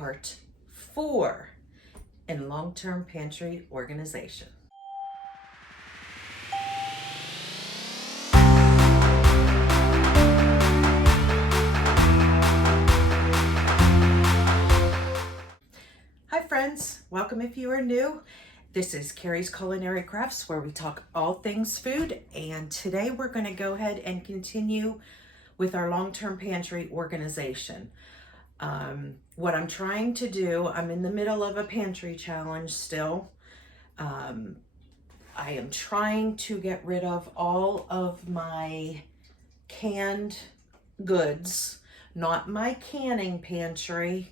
part 4 in long-term pantry organization. Hi friends, welcome if you are new. This is Carrie's Culinary Crafts, where we talk all things food, and today we're going to go ahead and continue with our long-term pantry organization. What I'm trying to do, I'm in the middle of a pantry challenge still. I am trying to get rid of all of my canned goods, not my canning pantry.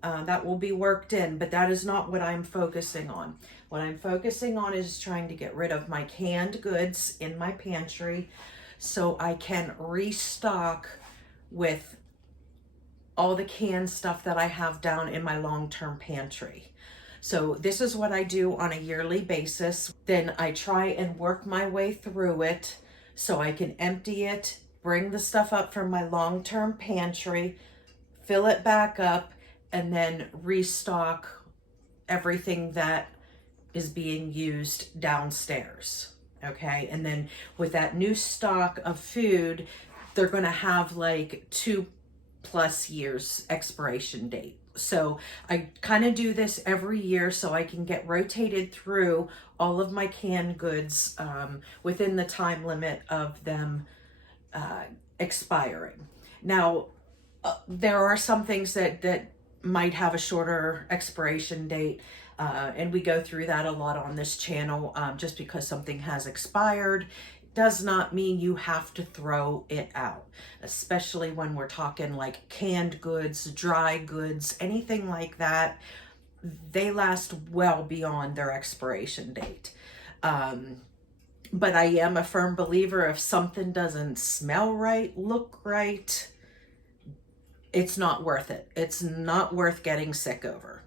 That will be worked in, but that is not what I'm focusing on. What I'm focusing on is trying to get rid of my canned goods in my pantry so I can restock with all the canned stuff that I have down in my long-term pantry. So this is what I do on a yearly basis. Then I try and work my way through it so I can empty it, bring the stuff up from my long-term pantry, fill it back up, and then restock everything that is being used downstairs. Okay, and then with that new stock of food, they're going to have like 2+ years expiration date. So I kind of do this every year so I can get rotated through all of my canned goods within the time limit of them expiring. Now, there are some things that might have a shorter expiration date, and we go through that a lot on this channel. Just because something has expired does not mean you have to throw it out, especially when we're talking like canned goods, dry goods, anything like that. They last well beyond their expiration date. But I am a firm believer, if something doesn't smell right, look right, it's not worth it. It's not worth getting sick over.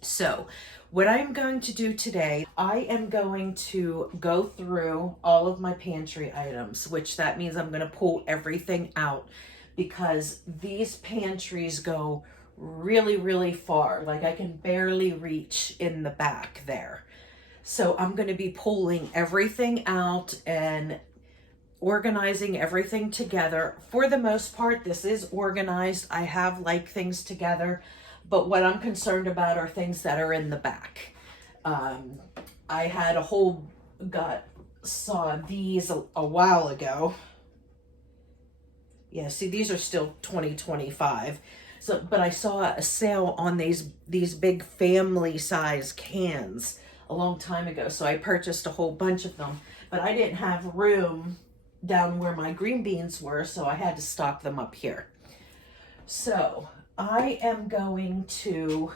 So what I'm going to do today, I am going to go through all of my pantry items, which that means I'm going to pull everything out because these pantries go really, really far. Like I can barely reach in the back there. So I'm going to be pulling everything out and organizing everything together. For the most part, this is organized. I have like things together, but what I'm concerned about are things that are in the back. I had saw these a while ago. Yeah, see, these are still 2025. So, but I saw a sale on these big family size cans a long time ago. So I purchased a whole bunch of them, but I didn't have room down where my green beans were, so I had to stock them up here. So I am going to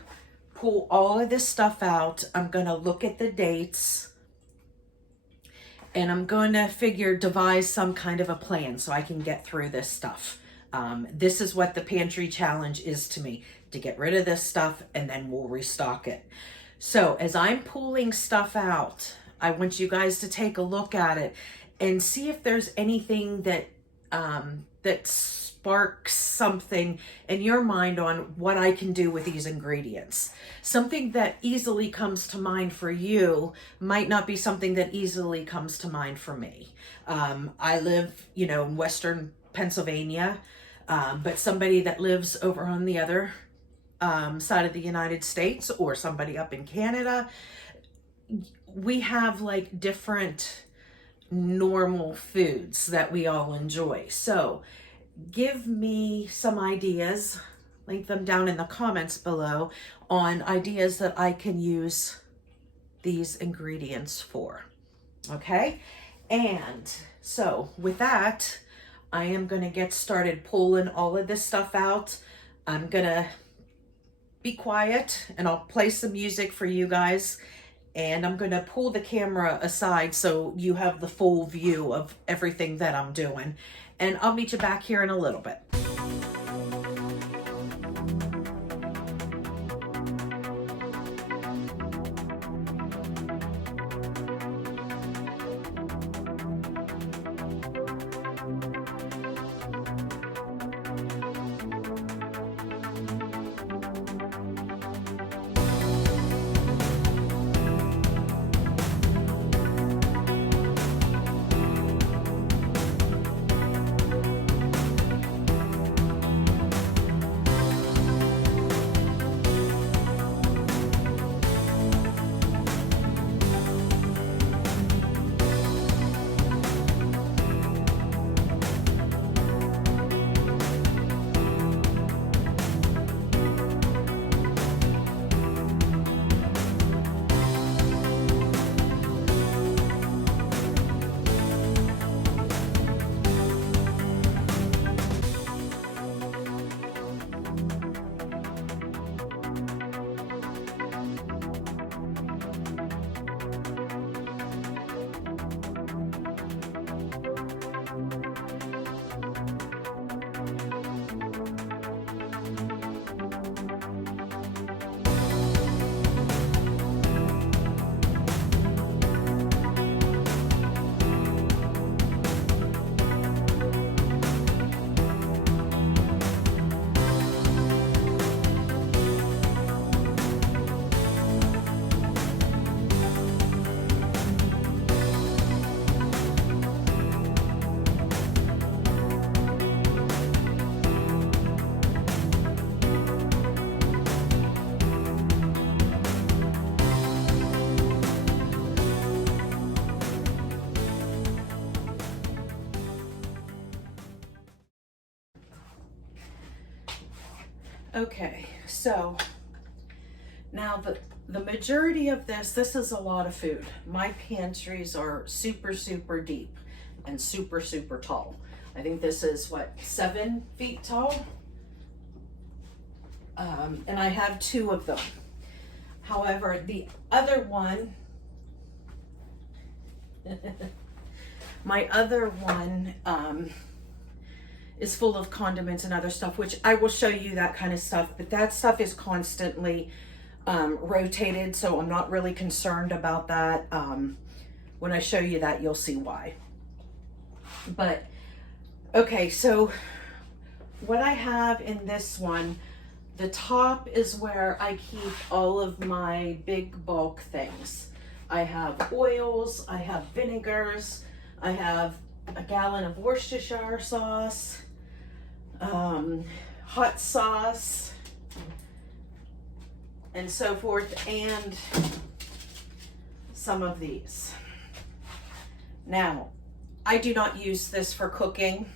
pull all of this stuff out. I'm going to look at the dates, and I'm going to devise some kind of a plan so I can get through this stuff. This is what the pantry challenge is to me, to get rid of this stuff and then we'll restock it. So as I'm pulling stuff out, I want you guys to take a look at it and see if there's anything that that sparks something in your mind on what I can do with these ingredients. Something that easily comes to mind for you might not be something that easily comes to mind for me. I live, in Western Pennsylvania, but somebody that lives over on the other side of the United States, or somebody up in Canada, we have like different normal foods that we all enjoy. So give me some ideas, link them down in the comments below, on ideas that I can use these ingredients for. Okay, and so with that, I am going to get started pulling all of this stuff out. I'm going to be quiet and I'll play some music for you guys. And I'm going to pull the camera aside so you have the full view of everything that I'm doing. And I'll meet you back here in a little bit. Okay, so now the majority of this is a lot of food. My pantries are super, super deep and super, super tall. I think this is what, 7 feet tall? And I have 2 of them. However, the other one, my other one is full of condiments and other stuff, which I will show you that kind of stuff, but that stuff is constantly rotated, so I'm not really concerned about that. When I show you that, you'll see why. But, okay, so what I have in this one, the top is where I keep all of my big bulk things. I have oils, I have vinegars, I have a gallon of Worcestershire sauce, hot sauce, and so forth, and some of these. Now, I do not use this for cooking.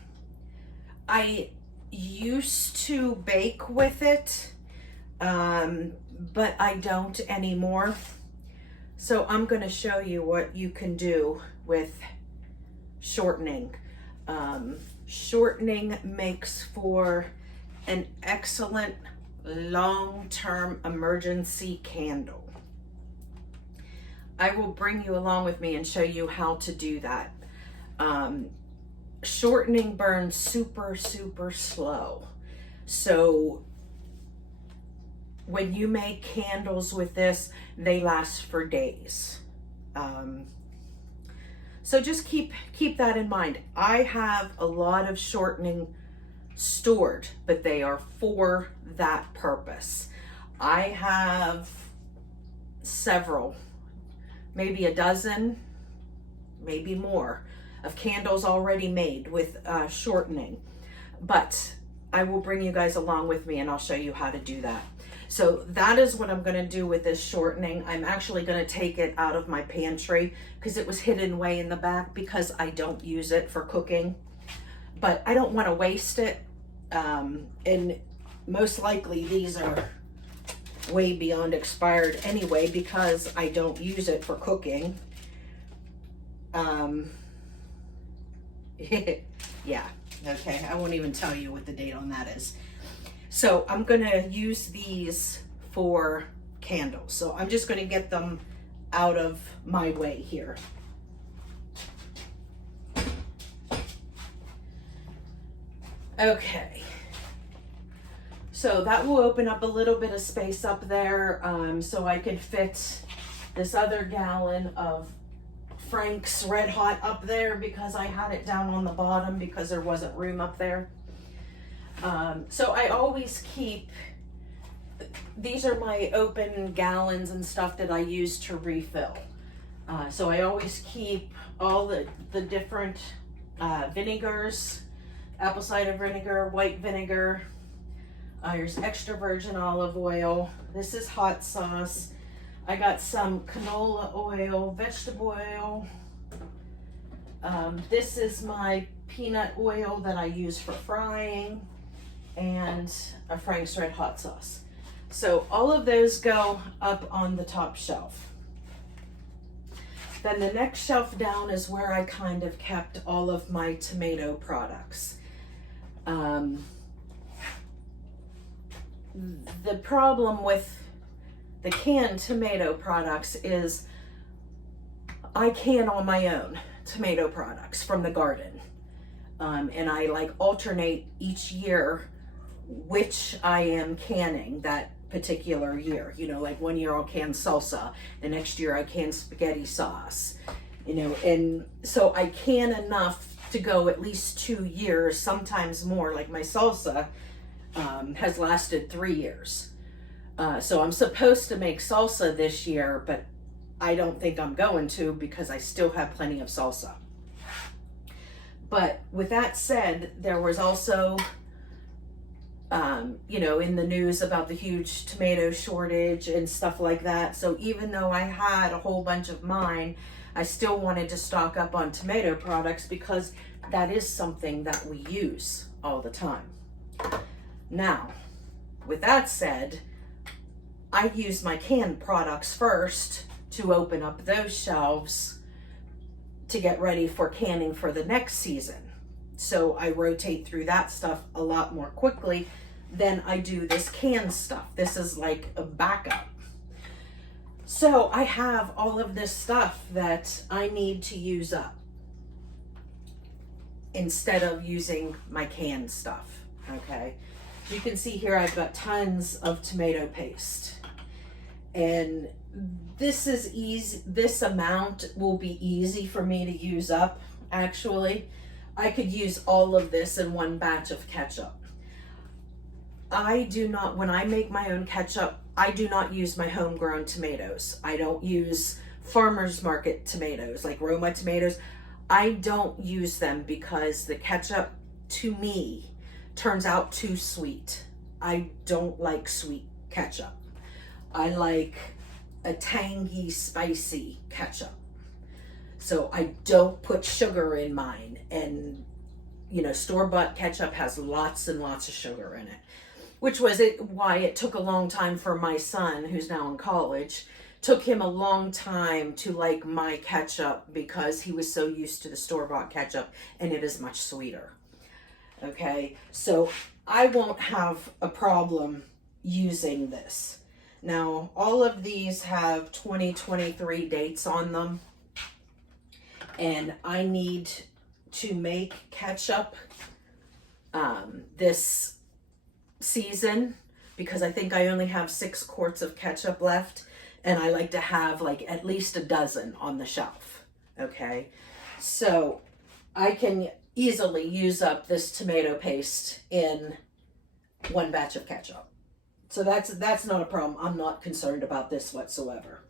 I used to bake with it, but I don't anymore. So I'm going to show you what you can do with shortening. Shortening makes for an excellent long-term emergency candle. I will bring you along with me and show you how to do that. Shortening burns super, super slow. So when you make candles with this, they last for days. So just keep that in mind. I have a lot of shortening stored, but they are for that purpose. I have several, maybe a dozen, maybe more, of candles already made with shortening. But I will bring you guys along with me and I'll show you how to do that. So that is what I'm going to do with this shortening. I'm actually going to take it out of my pantry because it was hidden way in the back because I don't use it for cooking. But I don't want to waste it. And most likely these are way beyond expired anyway because I don't use it for cooking. Yeah, okay, I won't even tell you what the date on that is. So I'm gonna use these for candles. So I'm just gonna get them out of my way here. Okay, so that will open up a little bit of space up there so I can fit this other gallon of Frank's Red Hot up there because I had it down on the bottom because there wasn't room up there. So I always keep, these are my open gallons and stuff that I use to refill. So I always keep all the different vinegars, apple cider vinegar, white vinegar, there's extra virgin olive oil, this is hot sauce, I got some canola oil, vegetable oil, this is my peanut oil that I use for frying, and a Frank's Red Hot sauce. So all of those go up on the top shelf. Then the next shelf down is where I kind of kept all of my tomato products. The problem with the canned tomato products is I can on my own tomato products from the garden. And I like alternate each year which I am canning that particular year. You know, like one year I'll can salsa, the next year I can spaghetti sauce, you know, and so I can enough to go at least 2 years, sometimes more. Like my salsa has lasted 3 years. So I'm supposed to make salsa this year, but I don't think I'm going to because I still have plenty of salsa. But with that said, there was also, you know, in the news about the huge tomato shortage and stuff like that. So even though I had a whole bunch of mine, I still wanted to stock up on tomato products because that is something that we use all the time. Now, with that said, I use my canned products first to open up those shelves to get ready for canning for the next season. So I rotate through that stuff a lot more quickly than I do this canned stuff. This is like a backup. So I have all of this stuff that I need to use up instead of using my canned stuff, okay? You can see here I've got tons of tomato paste. And this is easy, this amount will be easy for me to use up, actually. I could use all of this in one batch of ketchup. I do not, when I make my own ketchup, I do not use my homegrown tomatoes. I don't use farmer's market tomatoes, like Roma tomatoes. I don't use them because the ketchup, to me, turns out too sweet. I don't like sweet ketchup. I like a tangy, spicy ketchup. So I don't put sugar in mine. And, you know, store-bought ketchup has lots and lots of sugar in it, which was why it took a long time for my son, who's now in college, took him a long time to like my ketchup because he was so used to the store-bought ketchup and it is much sweeter. Okay, so I won't have a problem using this. Now, all of these have 2023 dates on them, and I need to make ketchup this season because I think I only have 6 quarts of ketchup left, and I like to have like at least a dozen on the shelf. Okay, so I can easily use up this tomato paste in one batch of ketchup. So that's not a problem. I'm not concerned about this whatsoever.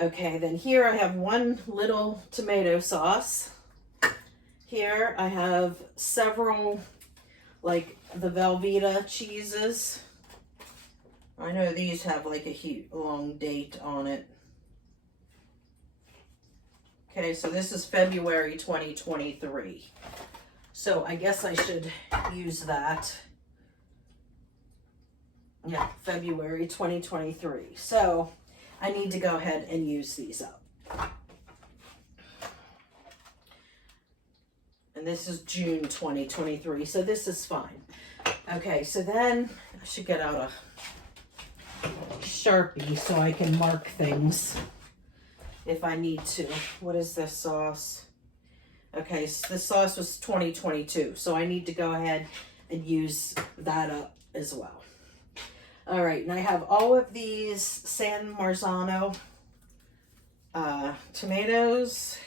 Okay, then here I have one little tomato sauce. Here I have several, like the Velveeta cheeses. I know these have like a huge long date on it. Okay, so this is February 2023. So I guess I should use that. Yeah, February 2023. So I need to go ahead and use these up. And this is June 2023, so this is fine. Okay, so then I should get out a Sharpie so I can mark things if I need to. What is this sauce? Okay, so this sauce was 2022, so I need to go ahead and use that up as well. All right, and I have all of these San Marzano tomatoes.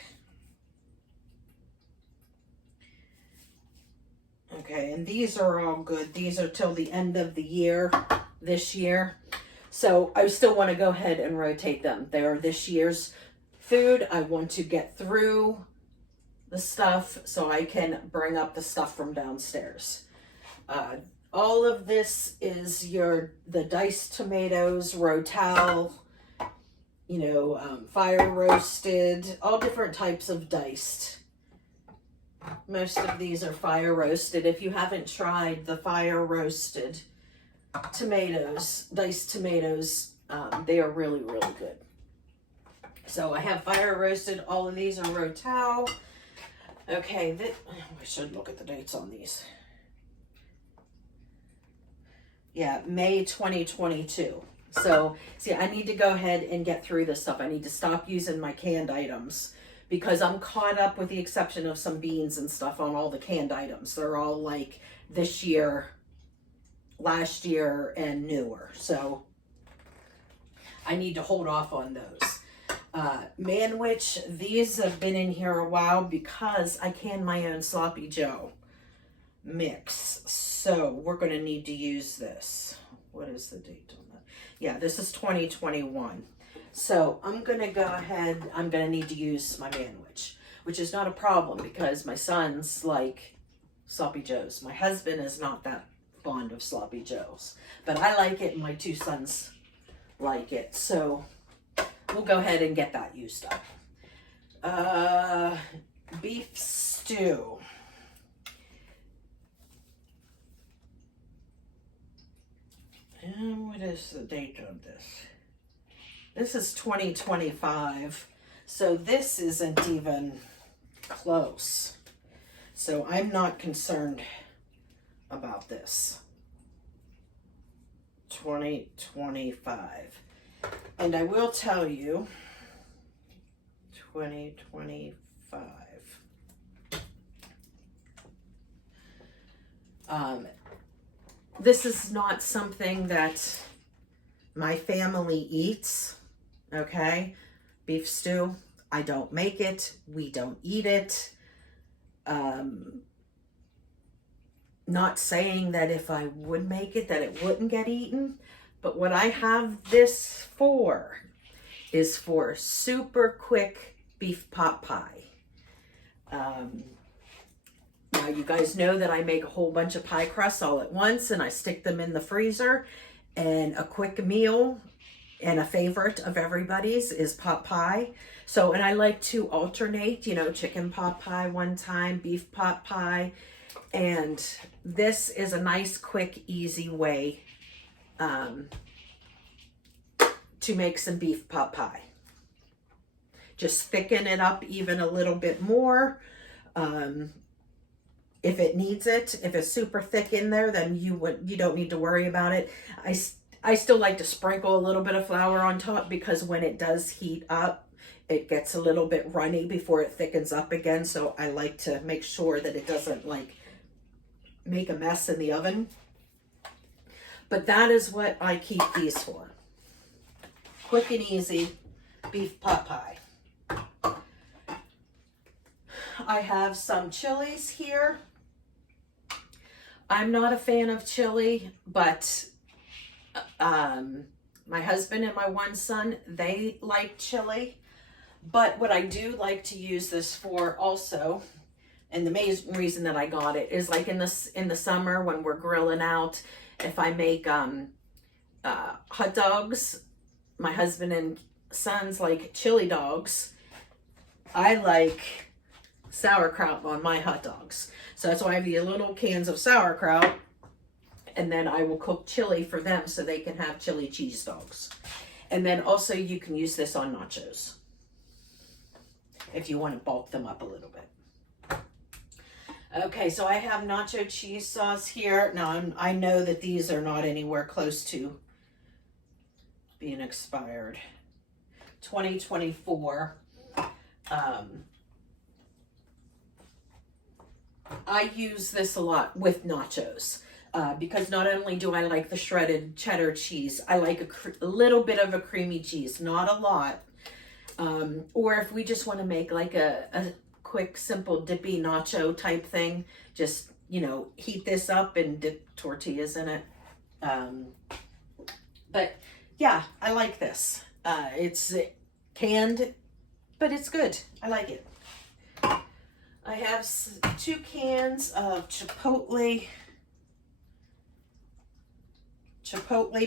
Okay, and these are all good. These are till the end of the year, this year. So I still want to go ahead and rotate them. They are this year's food. I want to get through the stuff so I can bring up the stuff from downstairs. All of this is the diced tomatoes, Rotel, you know, fire roasted, all different types of diced. Most of these are fire roasted. If you haven't tried the fire roasted tomatoes, diced tomatoes, they are really, really good. So I have fire roasted. All of these are Rotel. Okay, I should look at the dates on these. Yeah, May 2022. So, see, I need to go ahead and get through this stuff. I need to stop using my canned items because I'm caught up, with the exception of some beans and stuff, on all the canned items. They're all like this year, last year, and newer. So I need to hold off on those. Manwich, these have been in here a while because I can my own Sloppy Joe mix. So we're going to need to use this. What is the date on that? Yeah, this is 2021. So I'm going to go ahead. I'm going to need to use my Manwich, which is not a problem because my sons like Sloppy Joes. My husband is not that fond of Sloppy Joes, but I like it and my 2 sons like it. So we'll go ahead and get that used up. Beef stew. And what is the date on this? This is 2025. So this isn't even close. So I'm not concerned about this. 2025. And I will tell you, 2025. This is not something that my family eats, okay? Beef stew, I don't make it. We don't eat it. Not saying that if I would make it, that it wouldn't get eaten. But what I have this for is for super quick beef pot pie. Now you guys know that I make a whole bunch of pie crusts all at once and I stick them in the freezer. And a quick meal and a favorite of everybody's is pot pie. So, and I like to alternate, you know, chicken pot pie one time, beef pot pie. And this is a nice, quick, easy way to make some beef pot pie. Just thicken it up even a little bit more. If it needs it, if it's super thick in there, then you don't need to worry about it. I still like to sprinkle a little bit of flour on top because when it does heat up, it gets a little bit runny before it thickens up again. So I like to make sure that it doesn't like make a mess in the oven. But that is what I keep these for. Quick and easy beef pot pie. I have some chilies here. I'm not a fan of chili, but my husband and my one son, they like chili. But what I do like to use this for also, and the main reason that I got it is like in the summer when we're grilling out, if I make hot dogs, my husband and sons like chili dogs. I like sauerkraut on my hot dogs. So that's why I have the little cans of sauerkraut, and then I will cook chili for them so they can have chili cheese dogs. And then also you can use this on nachos if you want to bulk them up a little bit. Okay, so I have nacho cheese sauce here. Now I know that these are not anywhere close to being expired. 2024. I use this a lot with nachos because not only do I like the shredded cheddar cheese, I like a little bit of a creamy cheese, not a lot. Or if we just want to make like a quick, simple dippy nacho type thing, just, you know, heat this up and dip tortillas in it. But yeah, I like this. It's canned, but it's good. I like it. I have 2 cans of chipotle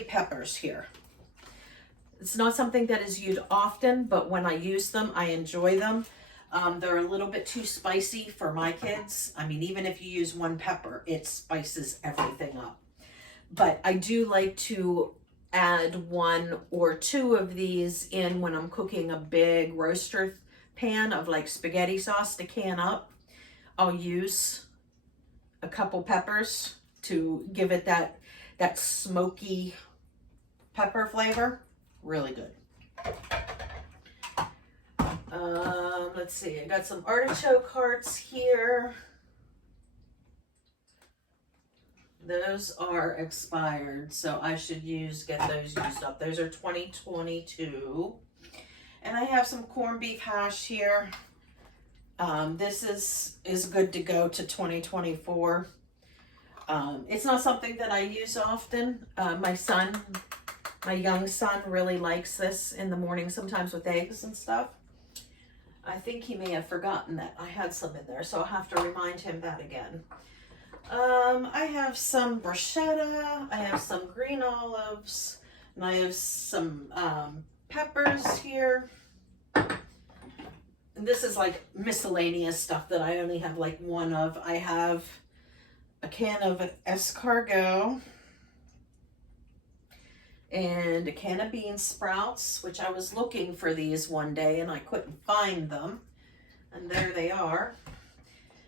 peppers here. It's not something that is used often, but when I use them, I enjoy them. They're a little bit too spicy for my kids. I mean, even if you use 1 pepper, it spices everything up. But I do like to add 1 or 2 of these in when I'm cooking a big roaster pan of like spaghetti sauce to can up. I'll use a couple peppers to give it that smoky pepper flavor. Really good. Let's see, I got some artichoke hearts here. Those are expired, so I should get those used up. Those are 2022. And I have some corned beef hash here. This is good to go to 2024. It's not something that I use often. My young son really likes this in the morning, sometimes with eggs and stuff. I think he may have forgotten that I had some in there, so I'll have to remind him that again. I have some bruschetta, I have some green olives, and I have some peppers here. And this is like miscellaneous stuff that I only have like 1 of. I have a can of escargot. and a can of bean sprouts, which I was looking for these one day and I couldn't find them. And there they are.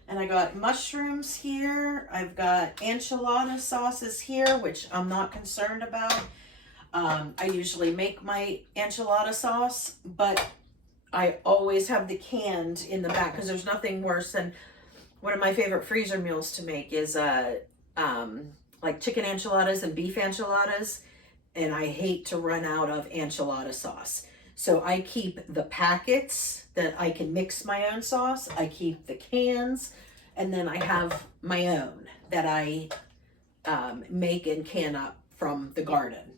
And I got mushrooms here. I've got enchilada sauces here, which I'm not concerned about. I usually make my enchilada sauce, but I always have the canned in the back because there's nothing worse than one of my favorite freezer meals to make is like chicken enchiladas and beef enchiladas. And I hate to run out of enchilada sauce. So I keep the packets that I can mix my own sauce. I keep the cans, and then I have my own that I make and can up from the garden.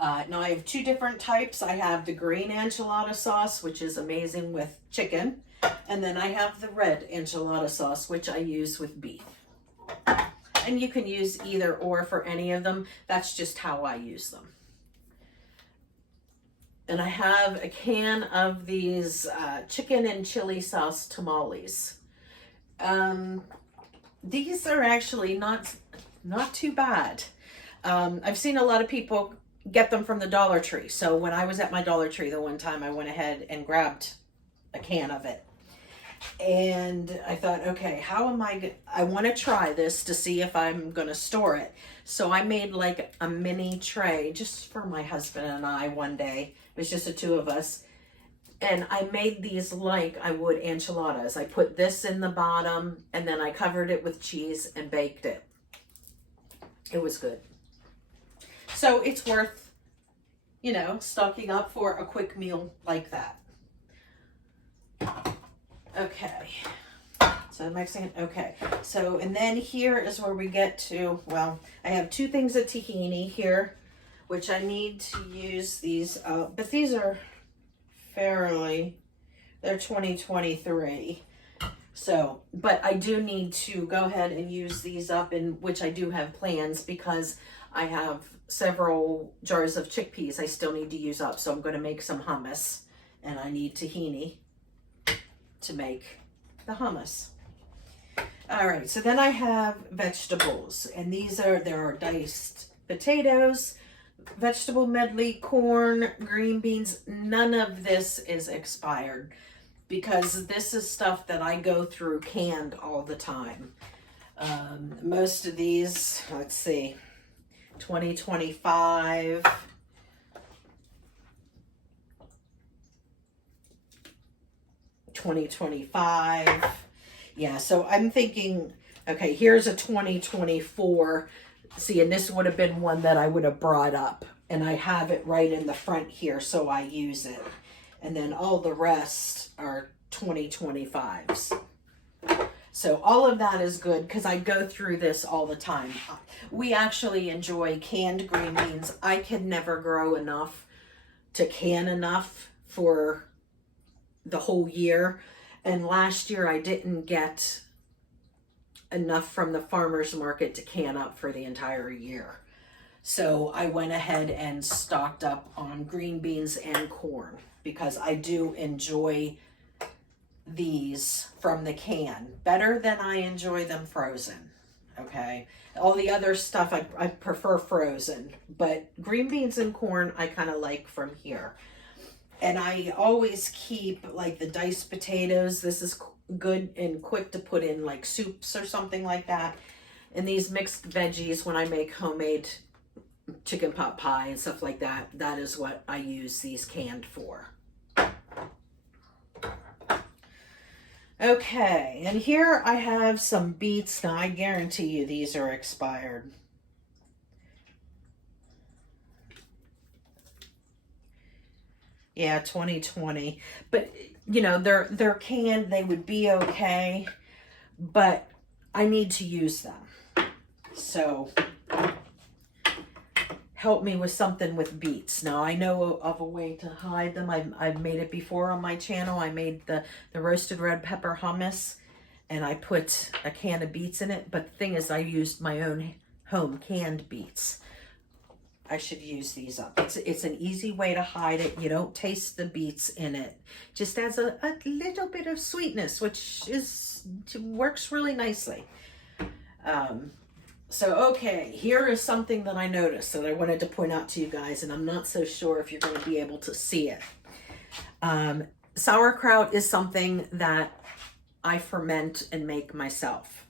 Now I have two different types. I have the green enchilada sauce, which is amazing with chicken. And then I have the red enchilada sauce, which I use with beef. And you can use either or for any of them. That's just how I use them. And I have a can of these chicken and chili sauce tamales. These are actually not too bad. I've seen a lot of people get them from the Dollar Tree. So when I was at my Dollar Tree the one time, I went ahead and grabbed a can of it. And I thought, okay, how am I want to try this to see if I'm going to store it. So I made like a mini tray just for my husband and I one day. It was just the two of us. And I made these like I would enchiladas. I put this in the bottom and then I covered it with cheese and baked it. It was good. So it's worth, you know, stocking up for a quick meal like that. Okay. So mixing, okay. So, and then here is where we get to, well, I have two things of tahini here, which I need to use these, but these are they're 2023. So, but I do need to go ahead and use these up, in which I do have plans because I have several jars of chickpeas I still need to use up. So I'm going to make some hummus, and I need tahini to make the hummus. All right, so then I have vegetables, and there are diced potatoes, vegetable medley, corn, green beans. None of this is expired because this is stuff that I go through canned all the time. Most of these, let's see, 2025. Yeah, so I'm thinking, okay, here's a 2024. See, and this would have been one that I would have brought up, and I have it right in the front here, so I use it. And then all the rest are 2025s. So all of that is good because I go through this all the time. We actually enjoy canned green beans. I could never grow enough to can enough for the whole year. And last year I didn't get enough from the farmer's market to can up for the entire year. So I went ahead and stocked up on green beans and corn because I do enjoy these from the can better than I enjoy them frozen. Okay. All the other stuff I prefer frozen, but green beans and corn I kind of like from here. And I always keep like the diced potatoes. This is good and quick to put in like soups or something like that. And these mixed veggies, when I make homemade chicken pot pie and stuff like that, that is what I use these canned for. Okay, and here I have some beets. Now I guarantee you these are expired. Yeah, 2020. But you know, they're canned, they would be okay, but I need to use them. So help me with something with beets. Now I know of a way to hide them. I've made it before on my channel. I made the roasted red pepper hummus, and I put a can of beets in it. But the thing is, I used my own home canned beets. I should use these up. It's an easy way to hide it. You don't taste the beets in it. Just adds a little bit of sweetness, which works really nicely. So, okay, here is something that I noticed that I wanted to point out to you guys, and I'm not so sure if you're going to be able to see it. Sauerkraut is something that I ferment and make myself.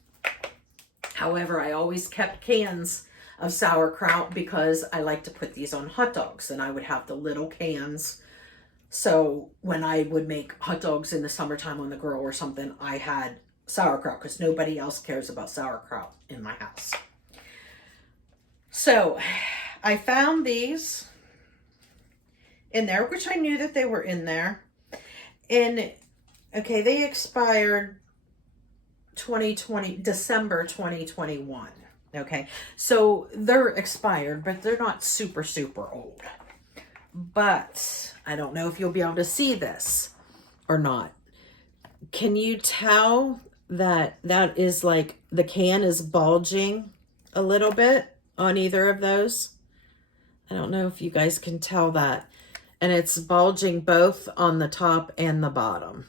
However, I always kept cans of sauerkraut because I like to put these on hot dogs, and I would have the little cans. So when I would make hot dogs in the summertime on the grill or something, I had sauerkraut because nobody else cares about sauerkraut in my house. So I found these in there, which I knew that they were in there. And okay, they expired December 2021. Okay, so they're expired, but they're not super, super old. But I don't know if you'll be able to see this or not. Can you tell that that is like the can is bulging a little bit on either of those? I don't know if you guys can tell that. And it's bulging both on the top and the bottom.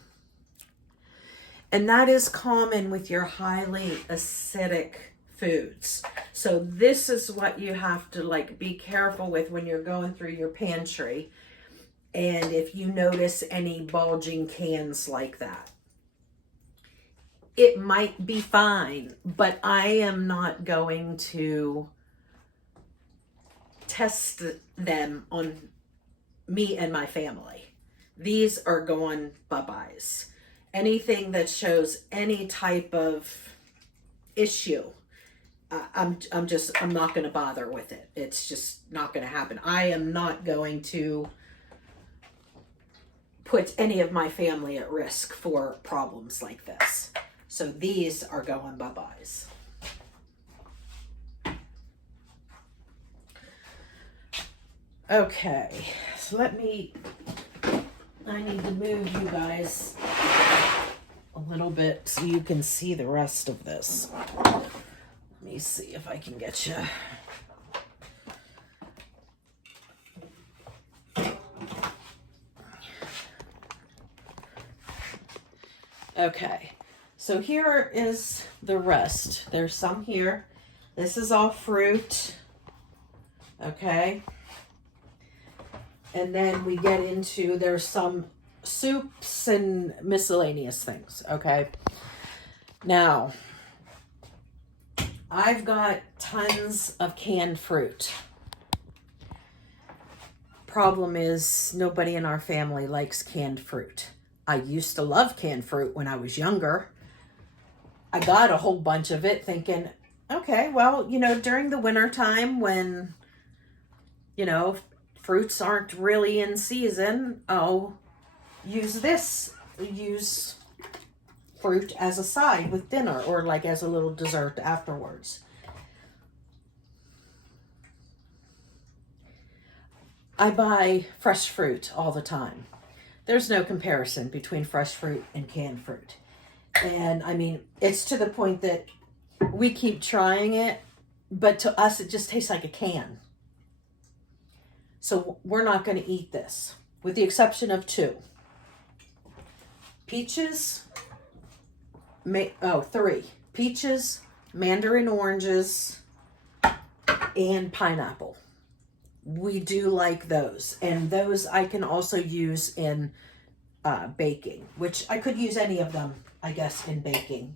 And that is common with your highly acidic foods. So this is what you have to like be careful with when you're going through your pantry. And if you notice any bulging cans like that, it might be fine, but I am not going to test them on me and my family. These are going bye-byes. Anything that shows any type of issue, I'm not going to bother with it. It's just not going to happen. I am not going to put any of my family at risk for problems like this. So these are going bye-byes. Okay, so I need to move you guys a little bit so you can see the rest of this. Let me see if I can get you. Okay, so here is the rest. There's some here. This is all fruit. Okay. And then we get into, there's some soups and miscellaneous things, okay? Now, I've got tons of canned fruit. Problem is, nobody in our family likes canned fruit. I used to love canned fruit when I was younger. I got a whole bunch of it thinking, okay, well, you know, during the winter time when, you know, fruits aren't really in season, I'll use fruit as a side with dinner or like as a little dessert afterwards. I buy fresh fruit all the time. There's no comparison between fresh fruit and canned fruit. And I mean, it's to the point that we keep trying it, but to us, it just tastes like a can. So we're not going to eat this, with the exception of two. Three. Peaches, mandarin oranges, and pineapple. We do like those. And those I can also use in baking, which I could use any of them, I guess, in baking.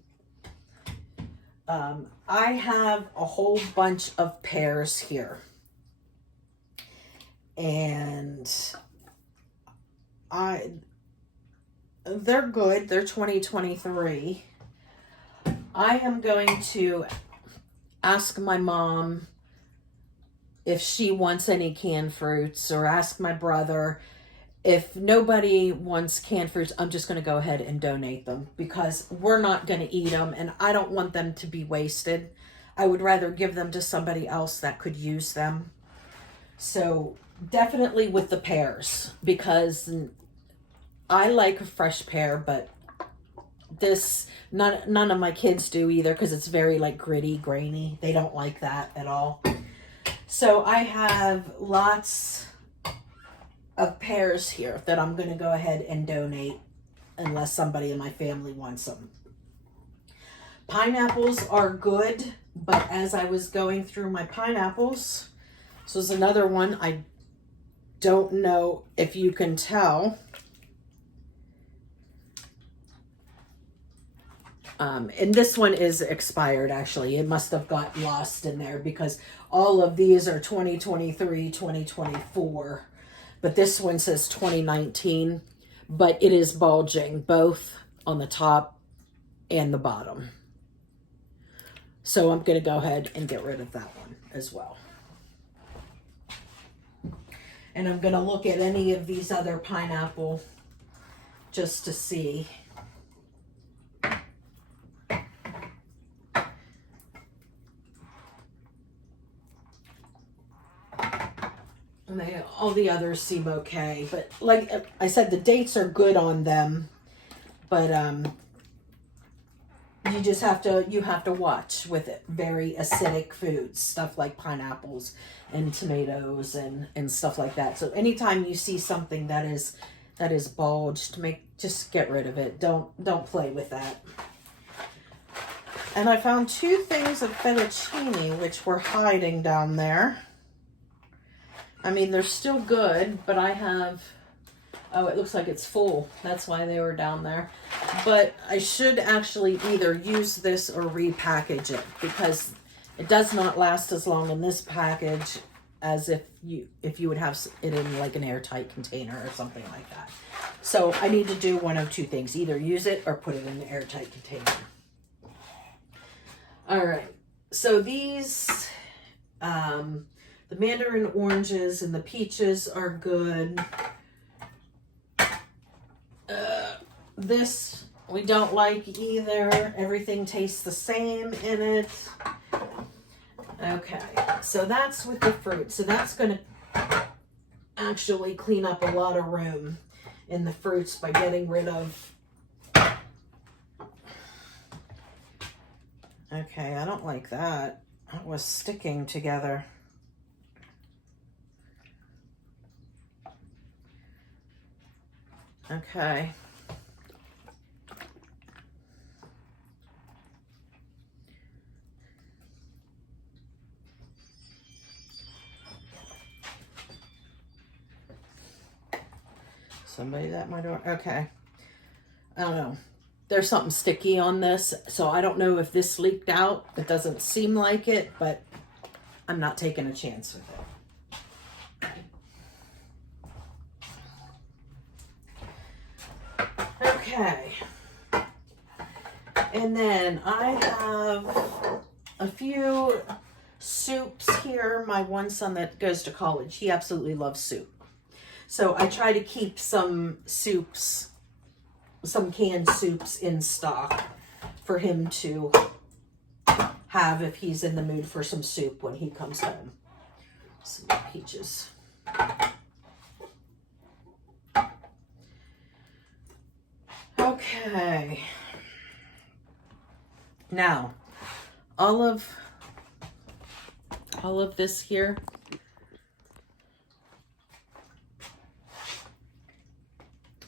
I have a whole bunch of pears here. And they're good. They're 2023. I am going to ask my mom if she wants any canned fruits, or ask my brother. If nobody wants canned fruits, I'm just going to go ahead and donate them because we're not going to eat them and I don't want them to be wasted. I would rather give them to somebody else that could use them. So definitely with the pears, because I like a fresh pear, but this, none of my kids do either because it's very like gritty, grainy. They don't like that at all. So I have lots of pears here that I'm going to go ahead and donate unless somebody in my family wants them. Pineapples are good But as I was going through my pineapples, this was another one. I don't know if you can tell. And this one is expired, actually. It must have got lost in there because all of these are 2023, 2024. But this one says 2019. But it is bulging both on the top and the bottom. So I'm going to go ahead and get rid of that one as well. And I'm going to look at any of these other pineapple just to see. And all the others seem okay. But like I said, the dates are good on them. But you just have to watch with it. Very acidic foods, stuff like pineapples and tomatoes and stuff like that. So anytime you see something that is bulged, just get rid of it. Don't play with that. And I found 2 things of fettuccine which were hiding down there. I mean, they're still good, but I have, oh, it looks like it's full. That's why they were down there. But I should actually either use this or repackage it because it does not last as long in this package as if you would have it in like an airtight container or something like that. So I need to do one of 2 things, either use it or put it in an airtight container. All right, so these, the mandarin oranges and the peaches are good. This we don't like either. Everything tastes the same in it. Okay, so that's with the fruit. So that's going to actually clean up a lot of room in the fruits by getting rid of. Okay, I don't like that. It was sticking together. Okay. Somebody at my door. Okay. I don't know. There's something sticky on this, so I don't know if this leaked out. It doesn't seem like it, but I'm not taking a chance with it. Okay. And then I have a few soups here. My one son that goes to college, he absolutely loves soup. So I try to keep some soups, some canned soups in stock for him to have if he's in the mood for some soup when he comes home. Some peaches. Okay. Now, all of this here,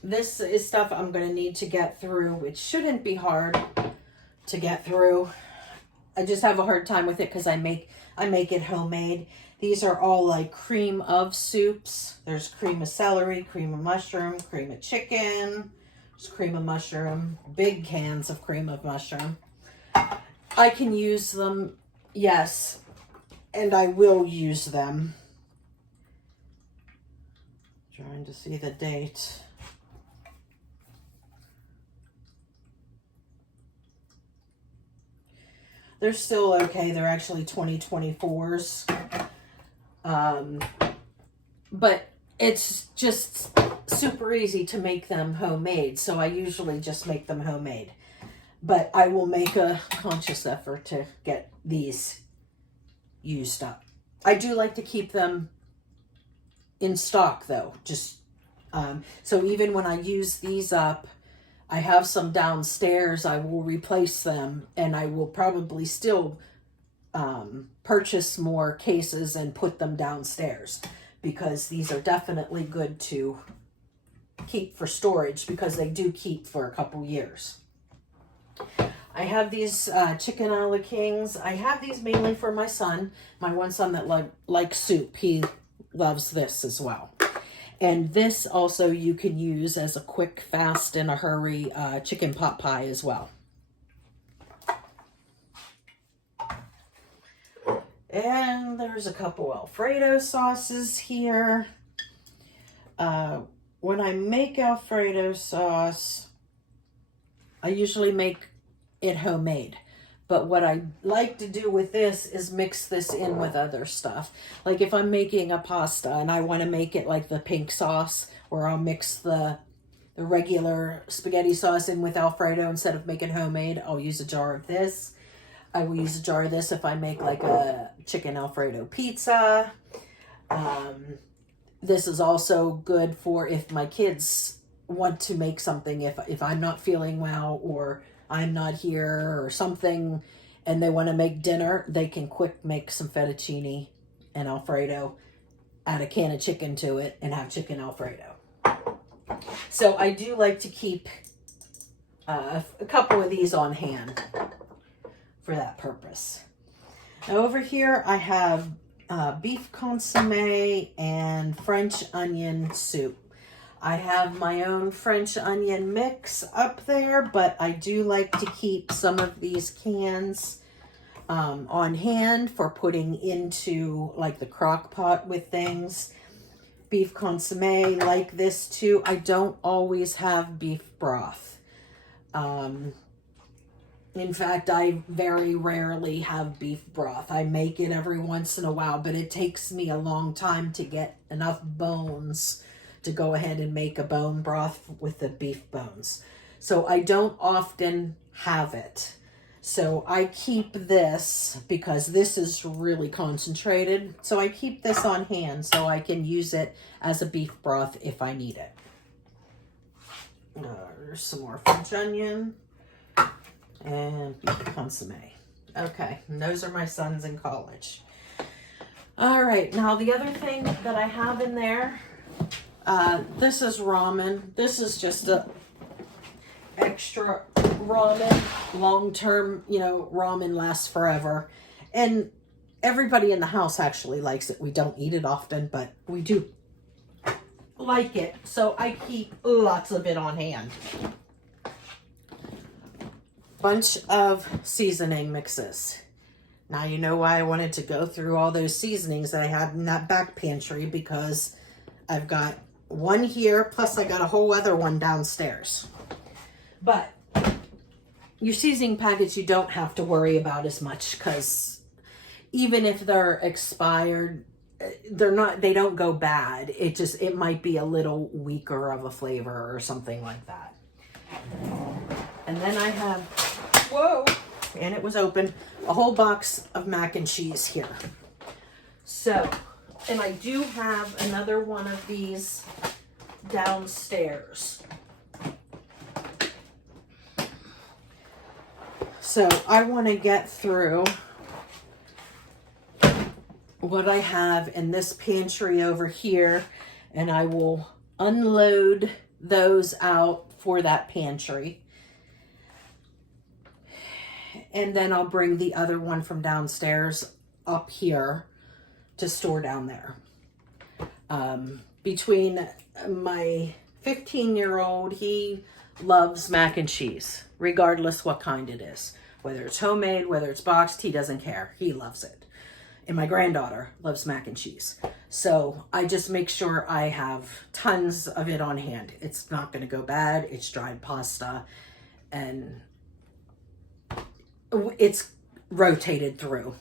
this is stuff I'm going to need to get through, which shouldn't be hard to get through. I just have a hard time with it because I make it homemade. These are all like cream of soups. There's cream of celery, cream of mushroom, cream of chicken, there's cream of mushroom, big cans of cream of mushroom. I can use them, yes, and I will use them. Trying to see the date. They're still okay. They're actually 2024s. But it's just super easy to make them homemade. So I usually just make them homemade. But I will make a conscious effort to get these used up. I do like to keep them in stock though. Just so even when I use these up, I have some downstairs. I will replace them, and I will probably still purchase more cases and put them downstairs because these are definitely good to keep for storage because they do keep for a couple years. I have these chicken a la kings. I have these mainly for my son, my one son that likes soup. He loves this as well. And this also you can use as a quick, fast, in a hurry chicken pot pie as well. And there's a couple Alfredo sauces here. When I make Alfredo sauce, I usually make it homemade. But what I like to do with this is mix this in with other stuff. Like if I'm making a pasta and I want to make it like the pink sauce, where I'll mix the regular spaghetti sauce in with Alfredo instead of making homemade, I'll use a jar of this. I will use a jar of this if I make like a chicken Alfredo pizza. This is also good for if my kids want to make something, if I'm not feeling well or I'm not here or something and they want to make dinner, they can quick make some fettuccine and Alfredo, add a can of chicken to it, and have chicken Alfredo. So I do like to keep a couple of these on hand for that purpose. Now over here I have beef consomme and French onion soup. I have my own French onion mix up there, but I do like to keep some of these cans on hand for putting into like the crock pot with things. Beef consomme like this too. I don't always have beef broth. In fact, I very rarely have beef broth. I make it every once in a while, but it takes me a long time to get enough bones to go ahead and make a bone broth with the beef bones. So I don't often have it. So I keep this because this is really concentrated. So I keep this on hand so I can use it as a beef broth if I need it. There's some more French onion and beef consomme. Okay, and those are my sons in college. All right, now the other thing that I have in there, this is ramen. This is just a extra ramen, long-term, ramen lasts forever. And everybody in the house actually likes it. We don't eat it often, but we do like it. So I keep lots of it on hand. Bunch of seasoning mixes. Now you know why I wanted to go through all those seasonings that I had in that back pantry, because I've got one here, plus I got a whole other one downstairs. But your seasoning packets you don't have to worry about as much, because even if they're expired, they don't go bad. It might be a little weaker of a flavor or something like that. And then I have, whoa, and it was open, a whole box of mac and cheese here. So, and I do have another one of these downstairs. So I want to get through what I have in this pantry over here, and I will unload those out for that pantry. And then I'll bring the other one from downstairs up here to store down there. Between my 15-year-old, he loves mac and cheese, regardless what kind it is. Whether it's homemade, whether it's boxed, he doesn't care. He loves it. And my granddaughter loves mac and cheese. So I just make sure I have tons of it on hand. It's not going to go bad. It's dried pasta. And it's rotated through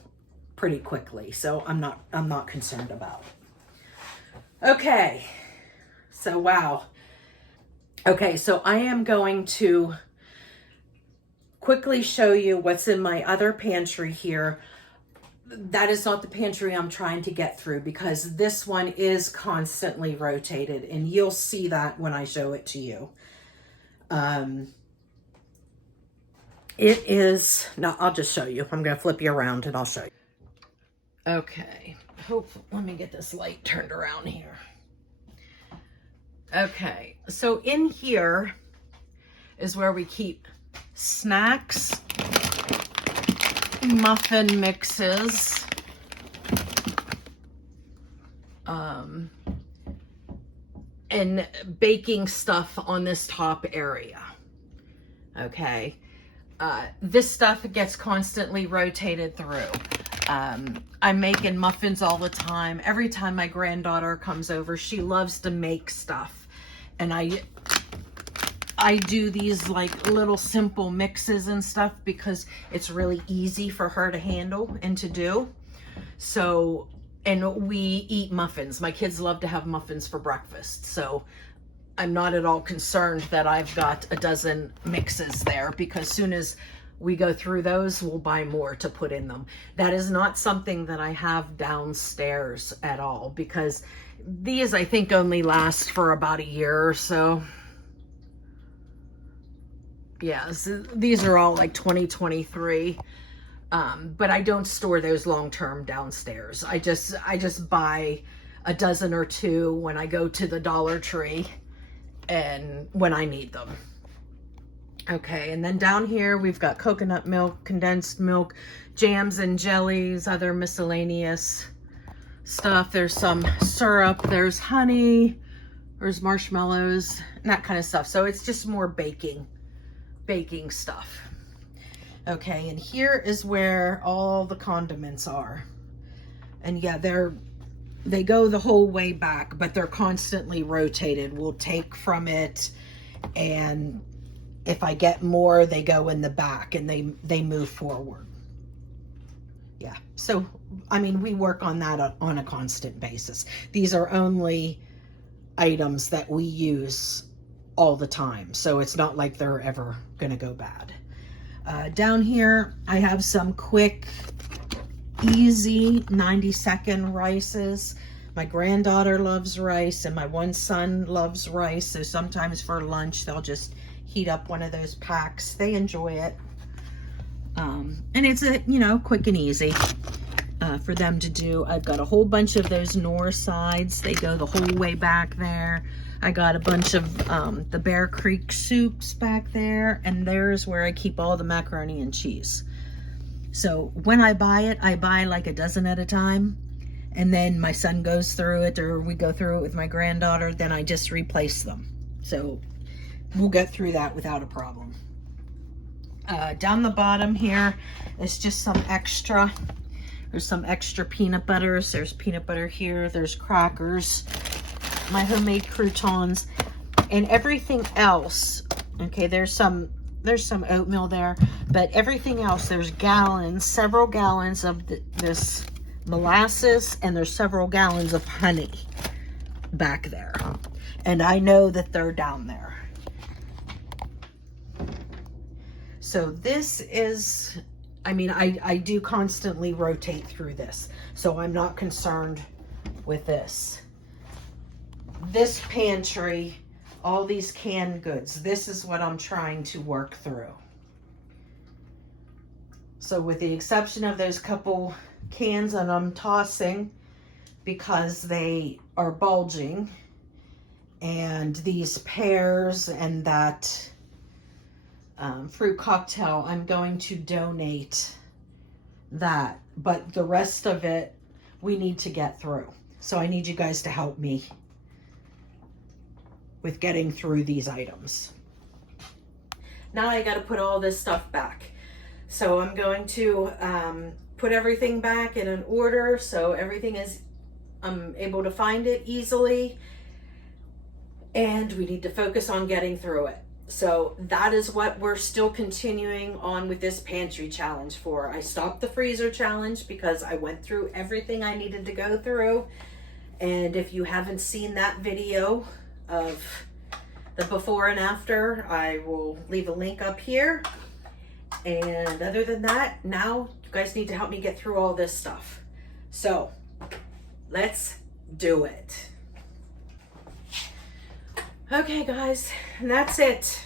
pretty quickly. So I'm not concerned about it. Okay. So wow. Okay, so I am going to quickly show you what's in my other pantry here. That is not the pantry I'm trying to get through, because this one is constantly rotated, and you'll see that when I show it to you. It is, no, I'll just show you. I'm going to flip you around and I'll show you. Okay, let me get this light turned around here. Okay, so in here is where we keep snacks muffin mixes. And baking stuff on this top area. Okay. This stuff gets constantly rotated through. I'm making muffins all the time. Every time my granddaughter comes over, she loves to make stuff. And I do these like little simple mixes and stuff because it's really easy for her to handle and to do. So, and we eat muffins. My kids love to have muffins for breakfast. So I'm not at all concerned that I've got a dozen mixes there, because soon as we go through those, we'll buy more to put in them. That is not something that I have downstairs at all, because these I think only last for about a year or so. Yeah, so these are all like 2023. But I don't store those long-term downstairs. I just buy a dozen or two when I go to the Dollar Tree and when I need them. Okay, and then down here we've got coconut milk, condensed milk, jams and jellies, other miscellaneous stuff. There's some syrup, there's honey, there's marshmallows, and that kind of stuff. So it's just more baking stuff. Okay, and here is where all the condiments are. And yeah, they go the whole way back, but they're constantly rotated. We'll take from it, and if I get more, they go in the back and they move forward. Yeah, so I mean, we work on that on a constant basis. These are only items that we use all the time, so it's not like they're ever gonna go bad. Down here, I have some quick, easy 90-second rices. My granddaughter loves rice, and my one son loves rice. So sometimes for lunch, they'll just heat up one of those packs. They enjoy it. And it's quick and easy for them to do. I've got a whole bunch of those Knorr sides. They go the whole way back there. I got a bunch of the Bear Creek soups back there, and there's where I keep all the macaroni and cheese. So when I buy it, I buy like a dozen at a time, and then my son goes through it, or we go through it with my granddaughter, then I just replace them. So we'll get through that without a problem. Down the bottom here is just some extra. There's some extra peanut butters. There's peanut butter here. There's crackers, my homemade croutons, and everything else. Okay, there's some oatmeal there, but everything else, there's gallons, several gallons of this molasses, and there's several gallons of honey back there. And I know that they're down there. So this is, I mean, I do constantly rotate through this, so I'm not concerned with this. This pantry, all these canned goods, this is what I'm trying to work through. So with the exception of those couple cans that I'm tossing because they are bulging, and these pears and that fruit cocktail, I'm going to donate that. But the rest of it, we need to get through. So I need you guys to help me with getting through these items. Now I got to put all this stuff back. So I'm going to put everything back in an order so everything is, I'm able to find it easily. And we need to focus on getting through it. So that is what we're still continuing on with this pantry challenge for. I stopped the freezer challenge because I went through everything I needed to go through. And if you haven't seen that video of the before and after, I will leave a link up here. And other than that, now you guys need to help me get through all this stuff. So let's do it. Okay guys, and that's it.